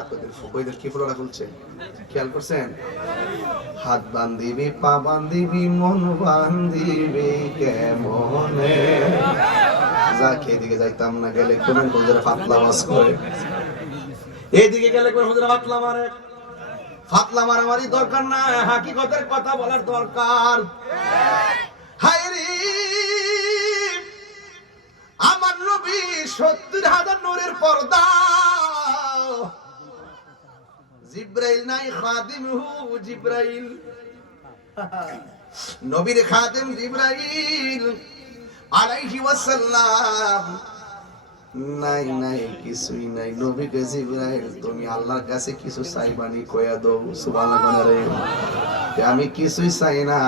হাত ওদের কি ফলোরা খুলছে, খেয়াল করছেন? হাত বান্ধিবি, পা বান্ধিবি, মন বান্ধিবি কেমনে। যাক, এদিকে যাইতাম না, গেলে কোন হুজুরে ফাতলা বাস করে, এইদিকে গেলে কোন হুজুরে ফাতলা মারে। ফাতলা মারামারি দরকার না, হাকিকতের কথা বলার দরকার। হায়রে আমার নবী ৭০,০০০ নূরের পর্দা, জিবরাইল নাই, খাদিমহু জিবরাইল, নবীর খাদিম জিবরাইল আলাইহি ওয়াসাল্লাম নাই, নাই কিছুই নাই। নবীকে জিবরাইল তুমি আল্লাহর কাছে কিছু চাইবানি কইয়া দাও, সুবহানাল্লাহ রে, আমি কিছুই চাই না,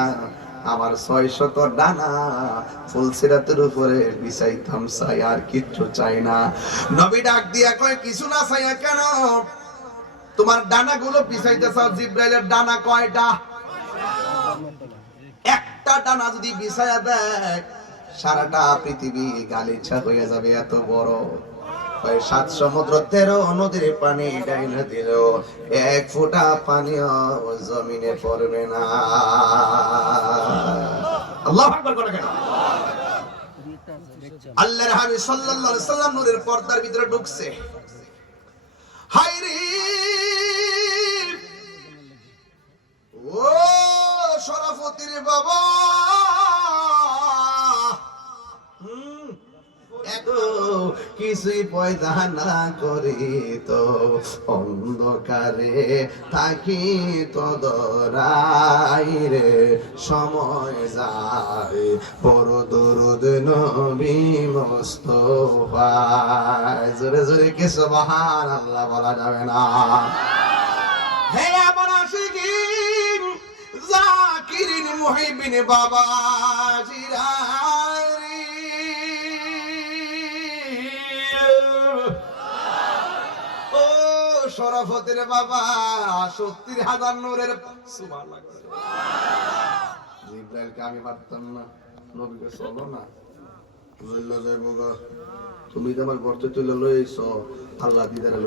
আমার ৬০০ ডানা ফুলসিরাতের উপরে বিছাইতাম, চাই আর কিচ্ছু চাই না। নবী ডাক দিয়া কয়, কিছু না চাইয়া কেন, তোমার ডানাগুলো বিছাইতে চাও। জিবরাইলের ডানা কয়টা? একটা ডানা যদি বিছায়া দেয়, সারাটা পৃথিবী গালিচা হয়ে যাবে, এত বড়। ৭ সমুদ্র ১৩ নদীর পানি ডাইনা দিল, ১ ফোঁটা পানিও জমিনে পড়বে না। আল্লাহু আকবার করে কেন? আল্লাহর হাবিব সাল্লাল্লাহু আলাইহি সাল্লাম নূরের পর্দার ভিতরে ঢুকছে। হায়রে ও শরাফতির বাবা, কিছুই পয়দা না করি তো অন্ধকারে থাকি তদরাই রে, সময় যায় পড়ো দরুদ নবী মুস্তাফা। জোরে জোরে কি সুবহানাল্লাহ বলা যাবে না? হে আমার আশিকিন জাকিরিন মুহিবিন বাবা জিরারি, ও শরাফতের বাবা ৭০,০০০ নূরের, সুবহানাল্লাহ। জিবরাইলকে আমি পারতাম না, নবীকে চলো না, তুমি তো আমার গর্তে তুলে লইছ, আল্লাহ দিদারে